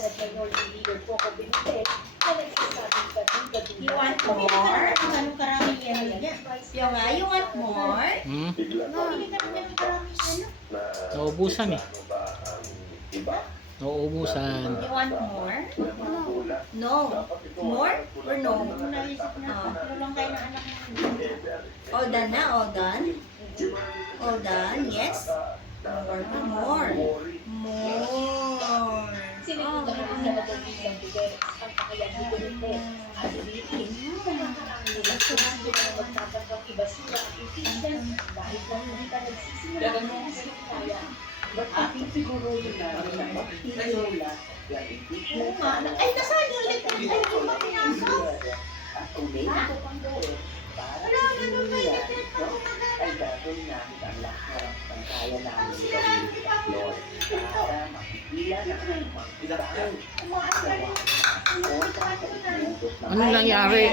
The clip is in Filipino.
Senate Minority Leader Coco Benitez na nagsasabing gabi-gabi You want more? Anong karaming yan niya? Yung nga, you want more? Bumili ka naman ng karaming ano? Nauubusan eh. Nauubusan. You want more? No. More or no? Naisip na. Tulong kayo ng anak mo. All done na? All done? All done? Yes? Or more? More. Sinigod naman ng Senador William Rivera ang pakayang ni Benitez at ulitin kung nakarami nila sinabi na magtatanggap ibasura at impeachment dahil lang hindi pa nagsisimula ng kaya. Ating siguro yun na Lola, Oo nga. Ay, nasaan yung electric? Ay, kung ba pinasok? at kung may ito pang gawin, para Wala, ganun ba yung electric pa ay gagawin namin ang lahat ng kaya namin gawin, Lord, para mapigilan ang anumang isang Umaas ka rin. o sa pag-utos ng Ano nangyari?